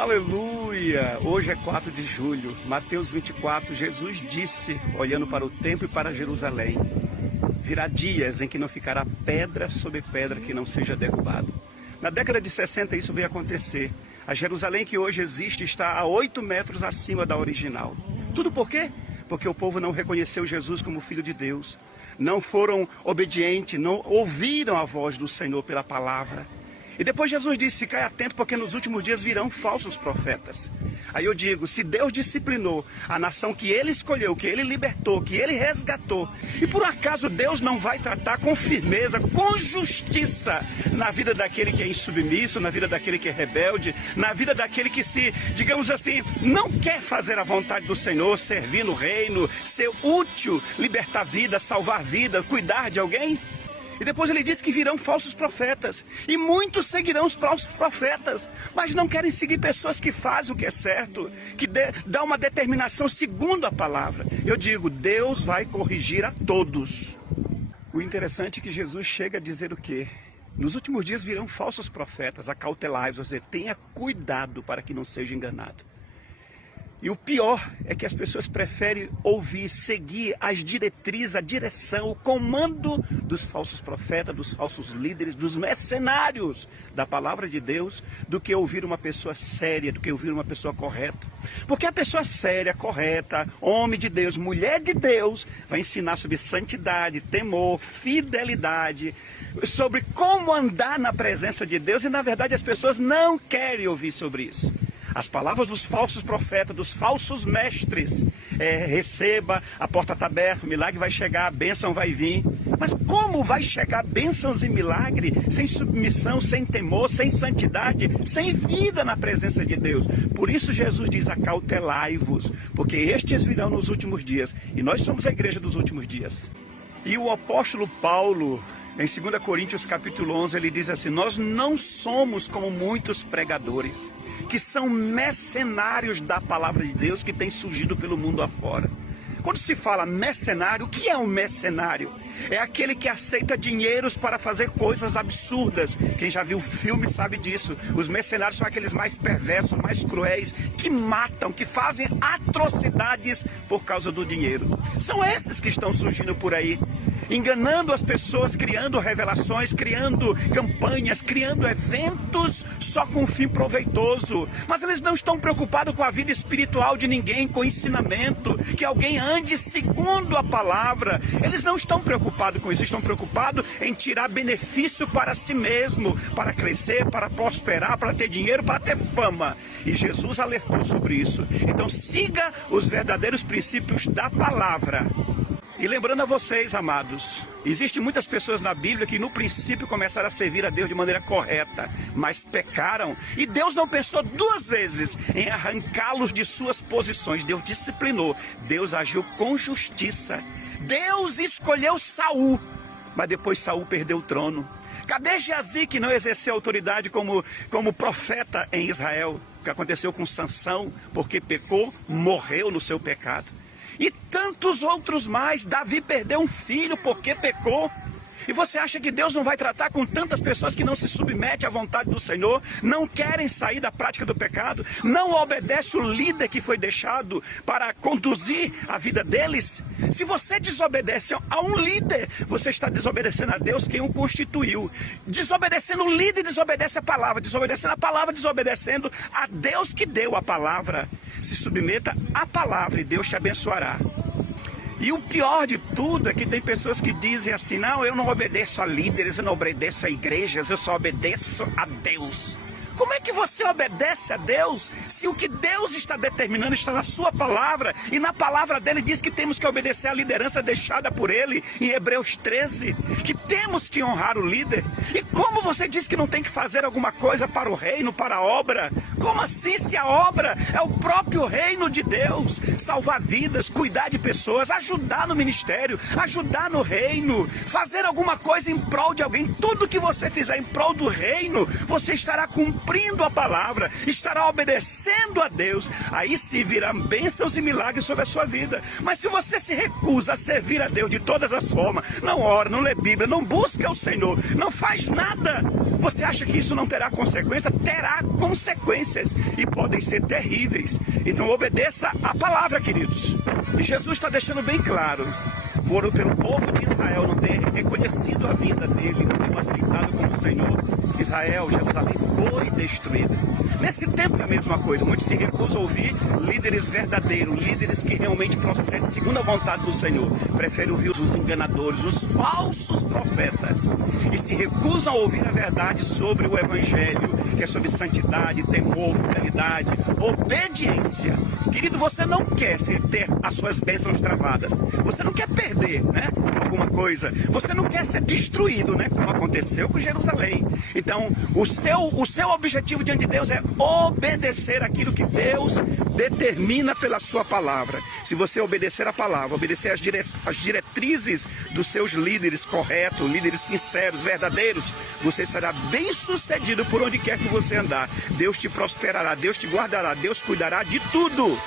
Aleluia! Hoje é 4 de julho, Mateus 24, Jesus disse, olhando para o templo e para Jerusalém: virá dias em que não ficará pedra sobre pedra que não seja derrubado. Na década de 60 isso veio acontecer. A Jerusalém que hoje existe está a 8 metros acima da original. Tudo por quê? Porque o povo não reconheceu Jesus como Filho de Deus. Não foram obedientes, não ouviram a voz do Senhor pela palavra. E depois Jesus disse: ficai atento, porque nos últimos dias virão falsos profetas. Aí eu digo, se Deus disciplinou a nação que Ele escolheu, que Ele libertou, que Ele resgatou, e por acaso Deus não vai tratar com firmeza, com justiça, na vida daquele que é insubmisso, na vida daquele que é rebelde, na vida daquele que se, digamos assim, não quer fazer a vontade do Senhor, servir no reino, ser útil, libertar vida, salvar vida, cuidar de alguém? E depois ele disse que virão falsos profetas, e muitos seguirão os falsos profetas, mas não querem seguir pessoas que fazem o que é certo, que dá uma determinação segundo a palavra. Eu digo, Deus vai corrigir a todos. O interessante é que Jesus chega a dizer o quê? Nos últimos dias virão falsos profetas, acautelai-vos, ou seja, tenha cuidado para que não seja enganado. E o pior é que as pessoas preferem ouvir, seguir as diretrizes, a direção, o comando dos falsos profetas, dos falsos líderes, dos mercenários da palavra de Deus, do que ouvir uma pessoa séria, do que ouvir uma pessoa correta. Porque a pessoa séria, correta, homem de Deus, mulher de Deus, vai ensinar sobre santidade, temor, fidelidade, sobre como andar na presença de Deus, e na verdade as pessoas não querem ouvir sobre isso. As palavras dos falsos profetas, dos falsos mestres, receba, a porta está aberta, o milagre vai chegar, a bênção vai vir. Mas como vai chegar bênçãos e milagre sem submissão, sem temor, sem santidade, sem vida na presença de Deus? Por isso Jesus diz, acautelai-vos, porque estes virão nos últimos dias, e nós somos a igreja dos últimos dias. E o apóstolo Paulo, em 2 Coríntios capítulo 11, ele diz assim: nós não somos como muitos pregadores, que são mercenários da palavra de Deus, que tem surgido pelo mundo afora. Quando se fala mercenário, o que é um mercenário? É aquele que aceita dinheiros para fazer coisas absurdas. Quem já viu o filme sabe disso. Os mercenários são aqueles mais perversos, mais cruéis, que matam, que fazem atrocidades por causa do dinheiro. São esses que estão surgindo por aí, enganando as pessoas, criando revelações, criando campanhas, criando eventos só com um fim proveitoso. Mas eles não estão preocupados com a vida espiritual de ninguém, com o ensinamento, que alguém ande segundo a palavra. Eles não estão preocupados com isso, estão preocupados em tirar benefício para si mesmo, para crescer, para prosperar, para ter dinheiro, para ter fama. E Jesus alertou sobre isso. Então siga os verdadeiros princípios da palavra. E lembrando a vocês, amados, existem muitas pessoas na Bíblia que no princípio começaram a servir a Deus de maneira correta, mas pecaram, e Deus não pensou duas vezes em arrancá-los de suas posições. Deus disciplinou, Deus agiu com justiça. Deus escolheu Saul, mas depois Saul perdeu o trono. Cadê Geazi, que não exerceu autoridade como profeta em Israel? O que aconteceu com Sansão, porque pecou, morreu no seu pecado. E tantos outros mais. Davi perdeu um filho porque pecou. E você acha que Deus não vai tratar com tantas pessoas que não se submetem à vontade do Senhor, não querem sair da prática do pecado, não obedecem o líder que foi deixado para conduzir a vida deles? Se você desobedece a um líder, você está desobedecendo a Deus, quem o constituiu. Desobedecendo o líder, desobedece a palavra. Desobedecendo a palavra, desobedecendo a Deus que deu a palavra. Se submeta à palavra e Deus te abençoará. E o pior de tudo é que tem pessoas que dizem assim: não, eu não obedeço a líderes, eu não obedeço a igrejas, eu só obedeço a Deus. Como é que você obedece a Deus se o que Deus está determinando está na sua palavra, e na palavra dele diz que temos que obedecer à liderança deixada por ele em Hebreus 13, que temos que honrar o líder? E como você diz que não tem que fazer alguma coisa para o reino, para a obra? Como assim, se a obra é o próprio reino de Deus? Salvar vidas, cuidar de pessoas, ajudar no ministério, ajudar no reino, fazer alguma coisa em prol de alguém. Tudo que você fizer em prol do reino, você estará cumprindo lendo a palavra, estará obedecendo a Deus. Aí sim virão bênçãos e milagres sobre a sua vida. Mas se você se recusa a servir a Deus de todas as formas, não ora, não lê Bíblia, não busca o Senhor, não faz nada, você acha que isso não terá consequência? Terá consequências e podem ser terríveis. Então obedeça a palavra, queridos. E Jesus está deixando bem claro, pelo povo de Israel não ter reconhecido a vida dele, não ter o aceitado como Senhor, Israel, Jerusalém foi destruída. Nesse tempo é a mesma coisa, muitos se recusam a ouvir líderes verdadeiros, líderes que realmente procedem segundo a vontade do Senhor, preferem ouvir os enganadores, os falsos profetas, e se recusam a ouvir a verdade sobre o Evangelho, que é sobre santidade, temor, fidelidade, obediência. Querido, você não quer ter as suas bênçãos travadas, você não quer perder, né, alguma coisa, você não quer ser destruído, né, como aconteceu com Jerusalém. Então, o seu objetivo diante de Deus é obedecer aquilo que Deus determina pela sua palavra. Se você obedecer a palavra, obedecer as diretrizes dos seus líderes corretos, líderes sinceros, verdadeiros, você será bem sucedido por onde quer que você andar. Deus te prosperará, Deus te guardará, Deus cuidará de tudo.